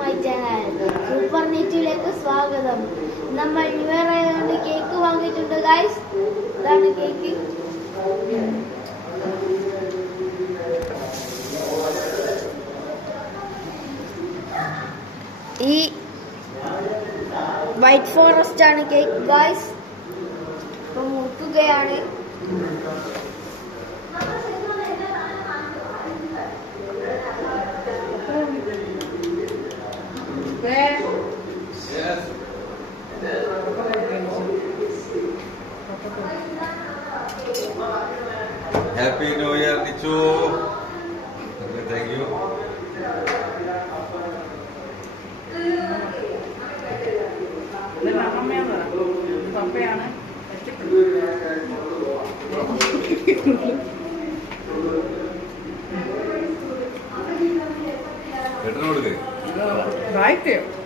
My channel super നെറ്റിലേക്ക് സ്വാഗതം. നമ്മൾ new year ആയതുകൊണ്ട് കേക്ക് വാങ്ങിയിട്ടുണ്ട് ഗൈസ്. ഇതാണ് കേക്ക്. ഈ വൈറ്റ് ഫോറസ്റ്റ് ആണ് കേക്ക് ഗൈസ്. ഇപ്പൊ മുറിക്കുകയാണ്. Happy New Year, Nichu. Okay, thank you. Right there.